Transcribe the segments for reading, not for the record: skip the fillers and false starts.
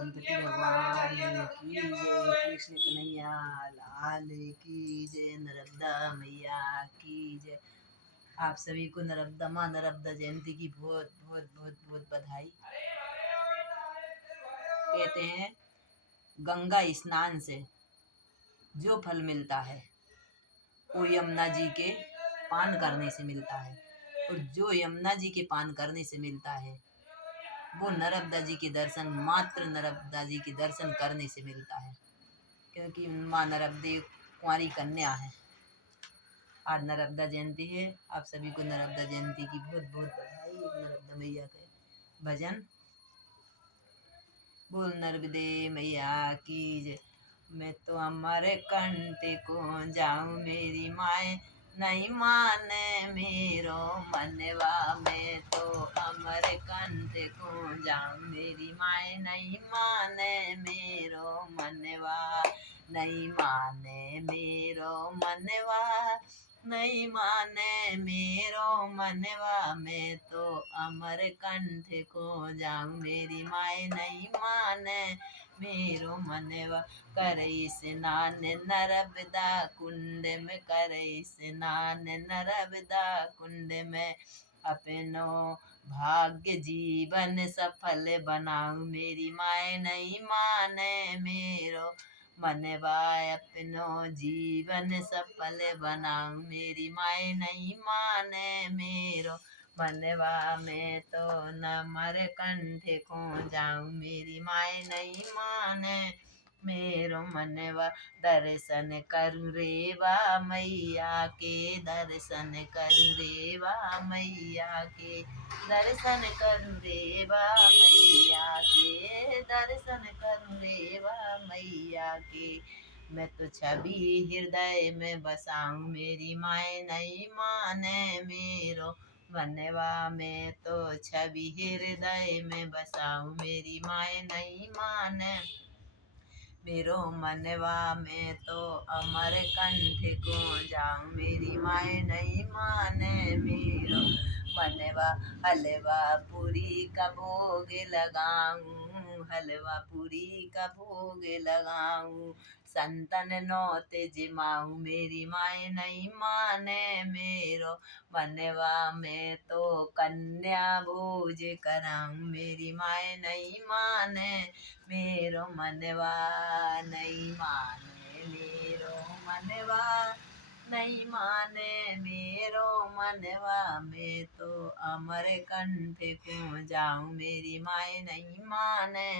गणपति भगवान की जय, कृष्ण कन्हैया लाल की जय, नर्मदा मैया की जय। आप सभी को नर्मदा जयंती की बहुत बहुत बहुत बहुत बधाई। कहते हैं गंगा स्नान से जो फल मिलता है वो यमुना जी के पान करने से मिलता है, और जो यमुना जी के पान करने से मिलता है वो नर्मदा जी के दर्शन, मात्र नर्मदा जी के दर्शन करने से मिलता है, क्योंकि माँ नर्मदे कुंवारी कन्या है। आज नर्मदा जयंती है। आप सभी को नर्मदा जयंती की बहुत बहुत बधाई। नर्मदा मैया के भजन बोल नर्मदे मैया की जय। मैं तो अमर कंठ को जाऊं मेरी माए, नहीं माने मेरो मनवा। मैं तो अमर कंठ को जाऊं मेरी माए, नहीं माने मेरो मनवा। नहीं माने मेरो मनवा, नहीं माने मेरो मनवा। मैं तो अमर कंठ को जाऊं मेरी माए, नहीं माने मेरो मनवा। करे स्नान नर्मदा कुंड में, करे स्नान नर्मदा कुंड में। अपनो भाग्य जीवन सफल बनाऊं मेरी माए, नहीं माने मेरो मनवा। अपनो जीवन सफल बनाऊं मेरी माए, नहीं माने मेरो मनवा। मैं तो नमर कंठ को जाऊं मेरी माए, नहीं माने मेरो मनवा। दर्शन करूं रेवा मैया के, दर्शन करूं रेवा मैया के, दर्शन करूं रेवा मैया के, दर्शन करूं रेवा मैया के। मैं तो छवि हृदय में बसाऊं मेरी माए, नहीं माने मेरो मनवा। मैं तो छवि हृदय में बसाऊं मेरी माए, नहीं माने मेरो मनवा। मैं तो अमर कंठ को जाऊं मेरी माए, नहीं माने मेरो मनवा। हलवा पूरी का भोग लगाऊं, हलवा पूरी का भोग लगाऊं। संतन नौते जिमाऊं मेरी माए, नहीं माने मेरो मनवा। मैं तो कन्या भोज कराऊं मेरी माए, नहीं माने मेरो मनवा। नहीं माने मेरो मनवा, नहीं माने मेरो मनवा। मैं तो अमर कंठ को जाऊं मेरी माए, नहीं माने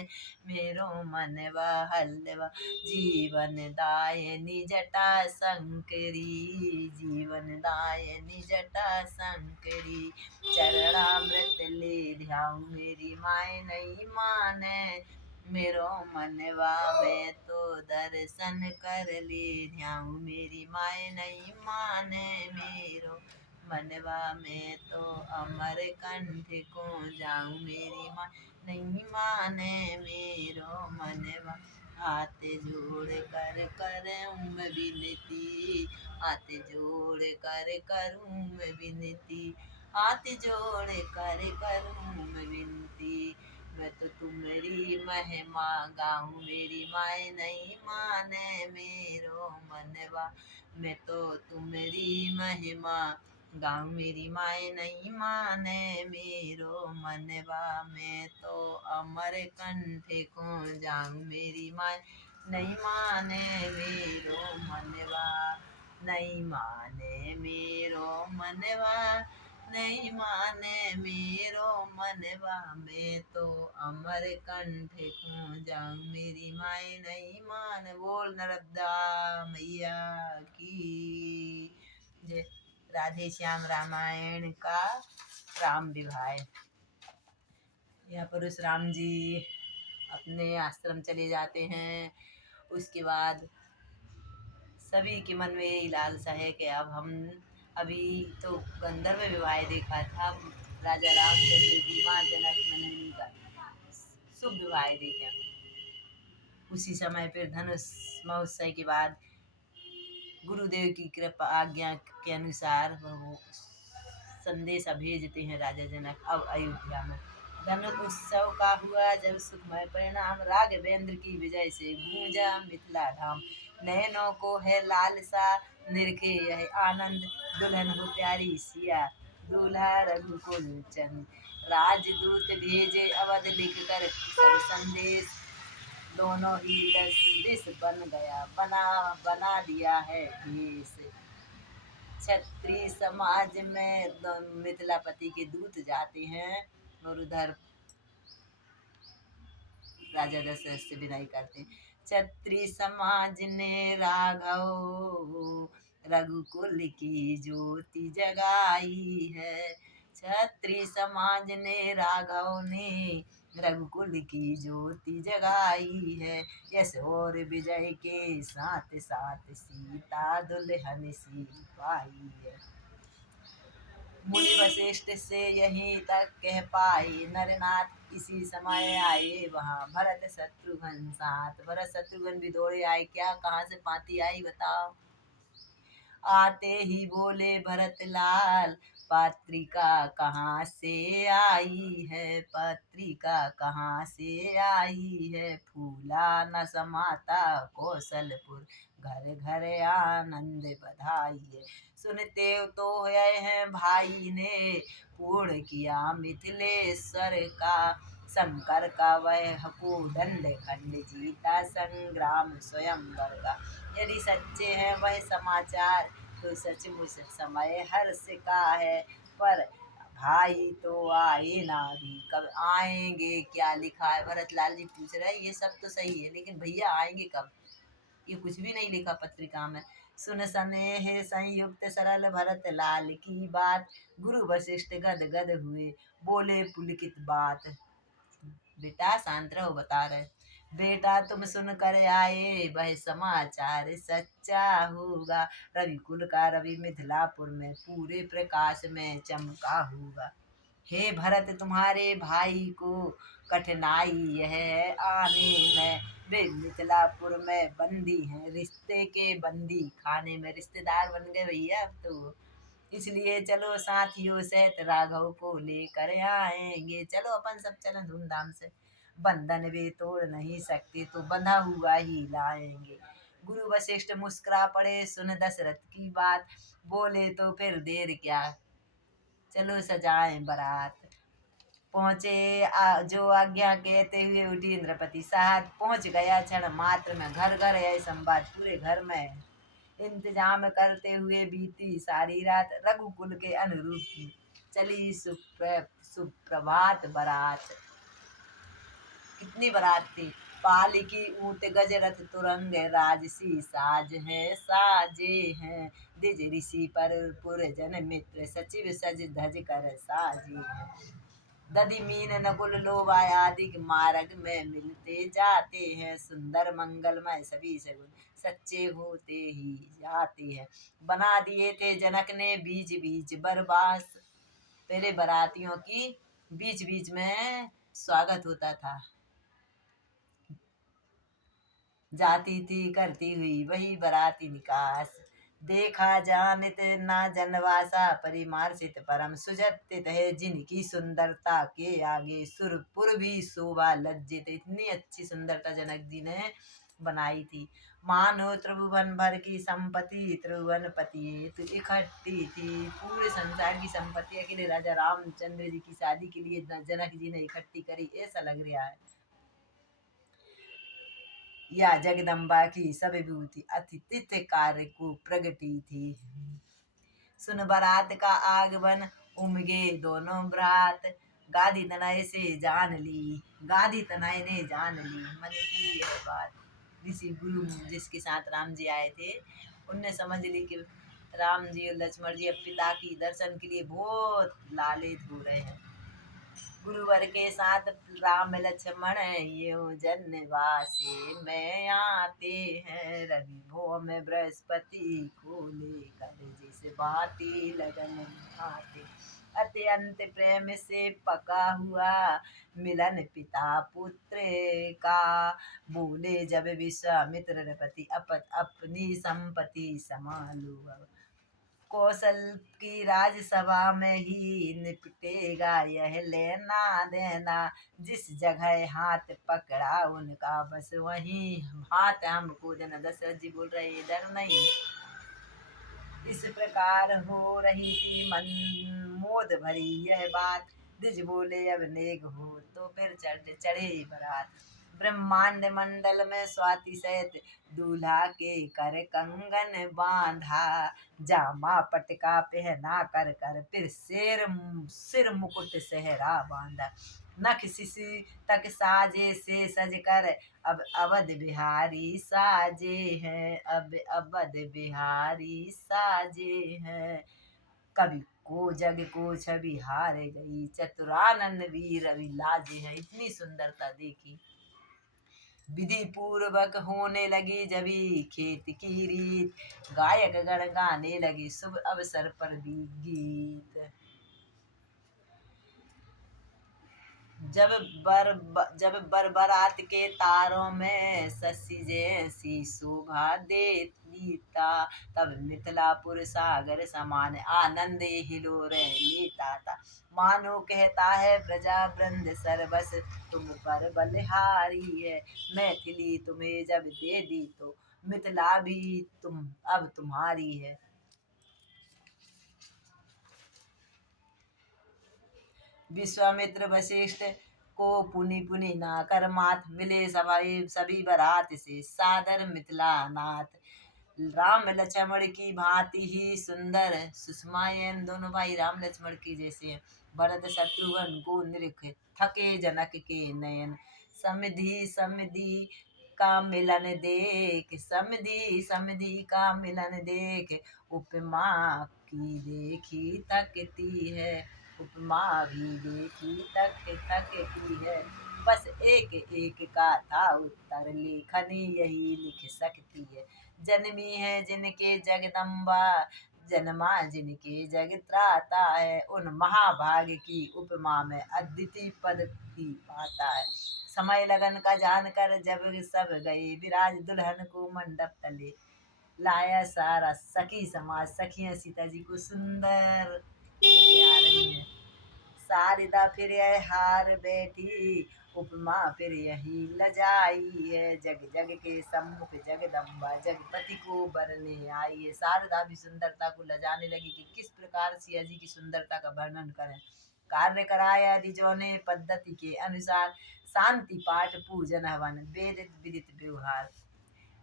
मेरो मनवा। हलवा जीवन दायनी जटा शंकरी, जीवन दायनी जटा शंकरी। चरणामृत ले ध्याऊं मेरी माए, नहीं माने मेरो मनवा। मैं तो दर्शन कर ले ध्याऊं मेरी माए, नहीं माने मेरो मनवा। मैं तो अमर कंठ को जाऊं मेरी माए, नहीं माने मेरो मनवा। हाथ जोड़ कर करूं मैं विनती, हाथ जोड़ कर करूं मैं विनती, हाथ जोड़ कर करूं मैं विनती। मैं तो तुम्हारी महिमा गाऊं मेरी माए, नहीं माने मेरो मनवा। मैं तो तुम्हारी महिमा गाऊं मेरी माए, नहीं माने मेरो मनवा। मैं तो अमर कंठ को जाऊं मेरी माए, नहीं माने मेरो मनवा। नहीं माने मेरो मनवा, नहीं माने मेरो मनवा। मैं तो अमर कंठ को जाऊं मेरी माए, नहीं मान। बोल नर्मदा मैया की जय। राधे श्याम रामायण का राम विवाह। यह परशुराम जी अपने आश्रम चले जाते हैं। उसके बाद सभी के मन में यही लालसा है कि अब हम अभी तो गंधर्व विवाह देखा था, राजा रामचंद्र की माँ जनक नंदिनी का शुभ विवाह देखे। उसी समय फिर धनुष महोत्सव के बाद गुरुदेव की कृपा आज्ञा के अनुसार वो संदेशा भेजते हैं राजा जनक अब अयोध्या में। धनुष उत्सव का हुआ जब सुखमय परिणाम, राघवेंद्र की विजय से गूंजा मिथिला धाम। नयनों को है लालसा, निरखे यह आनंद, दुल्हन हो प्यारी सिया, दूल्हा रघुकुल चंद। राजदूत भेजे अवध लिख कर सब संदेश, दोनों ही दस दिस बन गया, बना बना दिया है देश। क्षत्रिय समाज में मिथिलापति के दूत जाते हैं और उधर राजा दशरथ से विदाई करते हैं। क्षत्रिय समाज ने राघव रघुकुल की ज्योति जगाई है। क्षत्रिय समाज ने राघव ने रघुकुल की ज्योति जगाई है। यश और विजय के साथ साथ सीता दुल्हन सी पाई है। मुनि वशिष्ठ से यहीं तक कह पाए, नरनाथ इसी समय आए वहाँ, भरत शत्रुघ्न साथ। भरत शत्रुघ्न भी दौड़े आए, क्या कहाँ से पाती आई बताओ। आते ही बोले भरत लाल, पत्रिका कहाँ से आई है, पत्रिका कहाँ से आई है। फूला न समाता कौशलपुर, घर घर आनंद बधाई है। सुनते तो हैं भाई ने पूर्ण किया मिथिलेश्वर का, शंकर का वह कोदंड खंड जीता संग्राम स्वयंवर का। यदि सच्चे हैं वह समाचार तो सचमुच समय हर्ष का है, पर भाई तो आए ना भी, कब आएंगे क्या लिखा है। भरत लाल जी पूछ रहे हैं ये सब तो सही है लेकिन भैया आएंगे कब, ये कुछ भी नहीं लिखा पत्रिका में। सुन स्नेह संयुक्त सरल भरत लाल की बात, गुरु वशिष्ठ गद गद हुए बोले पुलकित बात। बेटा शांत रहो, बता रहे। बेटा तुम सुन कर आए वह समाचार सच्चा होगा, रवि कुल का रवि मिथिलापुर में पूरे प्रकाश में चमका होगा। हे भरत तुम्हारे भाई को कठिनाई है आने में, वे मिथिलापुर में बंदी हैं, रिश्ते के बंदी खाने में, रिश्तेदार बन गए भैया अब तो। इसलिए चलो साथियों सहित राघव को लेकर आएंगे, चलो अपन सब चलें धूमधाम से। बंधन वे तोड़ नहीं सकते तो बंधा हुआ ही लाएंगे। गुरु वशिष्ठ मुस्कुरा पड़े सुन दशरथ की बात, बोले तो फिर देर क्या, चलो सजाएं बारात। पहुँचे जो आज्ञा कहते हुए उठी इंद्रपति साथ, पहुँच गया क्षण मात्र में घर घर यह संवाद, पूरे घर में इंतजाम करते हुए बीती सारी रात। रघुकुल के अनुरूप चली सुप्रभात बारात। कितनी बारात थी। पालिकी ऊंट गज रथ तुरंग, राजसी साज है साजे हैं, द्विज ऋषि पर पुरजन मित्र, सचिव सज धज कर साजे हैं। दधि मीन नकुल लोभाय आदि मार्ग में मिलते जाते हैं, सुंदर मंगलमय सभी सगुन सच्चे होते ही जाते हैं। बना दिए थे जनक ने बीच बीच बरबास, पहले बारातियों की बीच बीच में स्वागत होता था, जाती थी करती हुई वही बाराती निकास। देखा जानत ना जनवासा, परिमार्जित परम सुजतित है, जिनकी सुंदरता के आगे सुरपुर भी शोभा लज्जित। इतनी अच्छी सुंदरता जनक जी ने बनाई थी। मानो त्रिभुवन भर की संपत्ति त्रिभुवन पति तो इकट्ठी थी, पूरे संसार की संपत्ति अकेले राजा रामचंद्र जी की शादी के लिए जनक जी ने इकट्ठी करी, ऐसा लग रहा है। या जगदम्बा की सब विभूति अतिथित कार्य को प्रगटी थी। सुन बारात का आगमन उमगे दोनों भ्रात, गादी तनय से जान ली, गादी तनय ने जान ली मन की यह बात। ऋषि गुरु जिसके साथ राम जी आए थे उनने समझ ली कि राम जी और लक्ष्मण जी अब पिता की दर्शन के लिए बहुत लालित हो रहे हैं। गुरुवर के साथ राम लक्ष्मण यो जनवासे में आते हैं, रवि भो में बृहस्पति को लेकर जिस भांति लगन आते। अत्यंत प्रेम से पका हुआ मिलन पिता पुत्र का, बोले जब विश्वामित्र पति अपनी संपत्ति संभालो। कौशल की राजसभा में ही निपटेगा यह लेना देना। जिस जगह हाथ पकड़ा उनका बस वहीं हाथ हमको देना। दशरथ जी बोल रहे इधर नहीं। इस प्रकार हो रही थी मन मोद भरी यह बात। द्विज बोले अब नेग हो तो फिर चढ़े बारात। ब्रह्मांड मंडल में स्वाति सहित दूल्हा के कर कंगन बांधा। जामा पटका पहना कर कर फिर सिर मुकुट सेहरा बांधा। नख शिशि तक साजे से सज कर अब अवध बिहारी साजे हैं। अब अवध बिहारी साजे हैं। कवि को जग को छवि हार गई चतुरानंद वीर रवि लाजे है। इतनी सुंदरता देखी। विधि पूर्वक होने लगी जभी खेत की रीत। गायक गण गाने लगे शुभ अवसर पर भी गीत। जब बरबरात के तारों में शशि जैसी शोभा देती था। तब मिथिलापुर सागर समान आनंद हिलोरे लेता था। मानो कहता है प्रजा वृंद सर्वस तुम पर बलिहारी है। मैथिली तुम्हें जब दे दी तो मिथिला भी अब तुम्हारी है। विश्वामित्र वशिष्ठ को पुनि पुनि ना कर मात। मिले सभी बारात से सादर मिथिला नाथ। राम लक्ष्मण की भांति ही सुंदर सुषमा एन दोनों भाई राम लक्ष्मण की जैसे हैं। भरत शत्रुघ्न को निरख थके जनक के नयन। समधि समधि का मिलन देख समधि समधि का मिलन देख। उपमा की देखी थकती है उपमा भी देखी थकती है। बस एक एक का था उत्तर लेखनी यही लिख सकती है। जन्मी है जिनके जगदम्बा जन्मा जिनके जग त्राता है। उन महाभाग की उपमा में अद्वितीय पद ही पाता है। समय लगन का जानकर जब सब गए विराज दुल्हन को मंडप तले। लाया सारा सखी समाज सखियां सीता जी को सुंदर लेके आ रही हैं। शारदा फिर यह हार बैठी उपमा फिर यही लजाई है। जग जग के सम्मुख जगदम्बा जगपति को बरने आई है। शारदा भी सुंदरता को लजाने लगी कि किस प्रकार सिया जी की सुंदरता का वर्णन करें। कार्य कराया द्विजों ने पद्धति के अनुसार। शांति पाठ पूजन हवन वेदित विदित व्यवहार।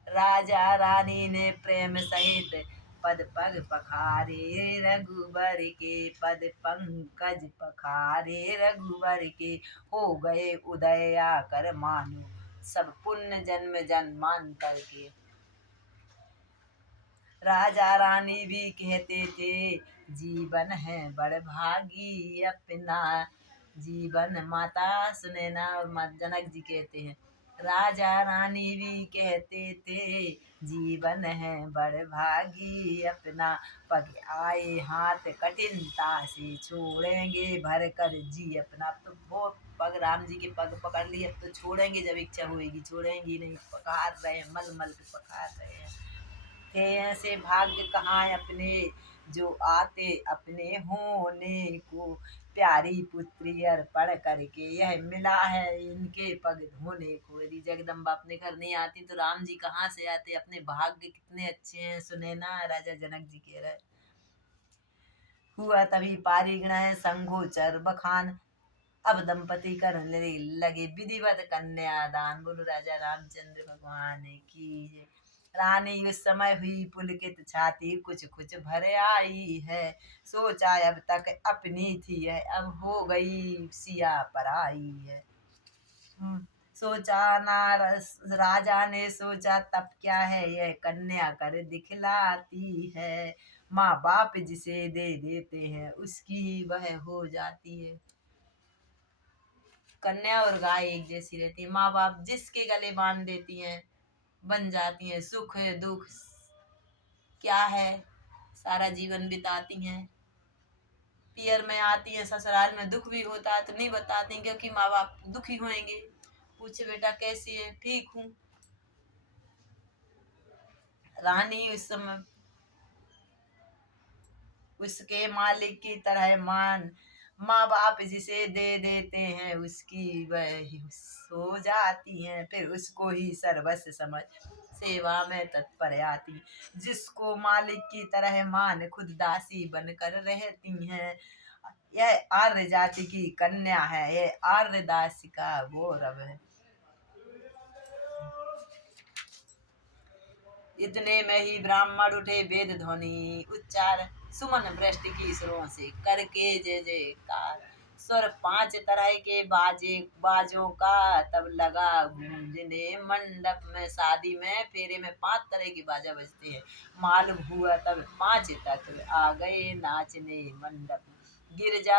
राजा रानी ने प्रेम सहित पद पग पखारे रघुबर के। पद पंकज पखारे रघुबर के। हो गए उदय आकर मानो सब पुण्य जन्म जन्मांतर के। राजा रानी भी कहते थे जीवन है बड़ भागी अपना। जीवन माता सुनैना और जनक जी कहते हैं। राजा रानी भी कहते थे जीवन है बड़ भागी अपना। पग आए हाथ कठिनता से छोड़ेंगे भर कर जी अपना। तो वो पग राम जी के पग पकड़ लिए अब तो छोड़ेंगे जब इच्छा होएगी। छोड़ेंगी नहीं पखार रहे हैं मल मल के पखार रहे हैं। थे ऐसे भाग्य कहाँ अपने जो आते अपने होने को। प्यारी पुत्री अर्पण करके यह मिला है इनके पग धोने को। यदि जगदम्बा अपने घर नहीं आती तो राम जी कहाँ से आते। अपने भाग्य कितने अच्छे हैं। सुनैना राजा जनक जी कह रहे। हुआ तभी पारीगण है संघोचर बखान। अब दंपति करने लगे विधिवत कन्यादान। बोलो राजा रामचंद्र भगवान की। रानी उस समय हुई पुलकित छाती कुछ कुछ भर आई है। सोचा अब तक अपनी थी है अब हो गई सिया पराई है। सोचा राजा ने सोचा तब क्या है यह कन्या कर दिखलाती है। माँ बाप जिसे दे देते हैं उसकी वह हो जाती है। कन्या और गाय एक जैसी रहती है। माँ बाप जिसके गले बांध देती हैं बन जाती हैं। सुख दुख क्या है सारा जीवन बिताती हैं। पियर में आती हैं ससुराल में दुख भी होता है तो नहीं बताती क्योंकि माँ बाप दुखी होंगे। पूछे बेटा कैसी है ठीक हूँ। रानी उस समय उसके मालिक की तरह मान। माँ बाप जिसे दे देते हैं उसकी वह ही हो जाती हैं, फिर उसको ही सर्वस्व समझ सेवा में तत्पर आती। जिसको मालिक की तरह मान खुद दासी बनकर रहती हैं, यह आर्य जाति की कन्या है, यह आर्य दास का गौरव है। इतने में ही ब्राह्मण उठे वेद ध्वनि उच्चार, सुमन वृष्टि की सुरों से करके जय जयकार। स्वर 5 तरह के बाजों का तब लगा गूंजने, मंडप में शादी में फेरे में 5 तरह की बाजा बजते हैं। मालूम हुआ तब 5 तक आ गए नाचने मंडप। गिरजा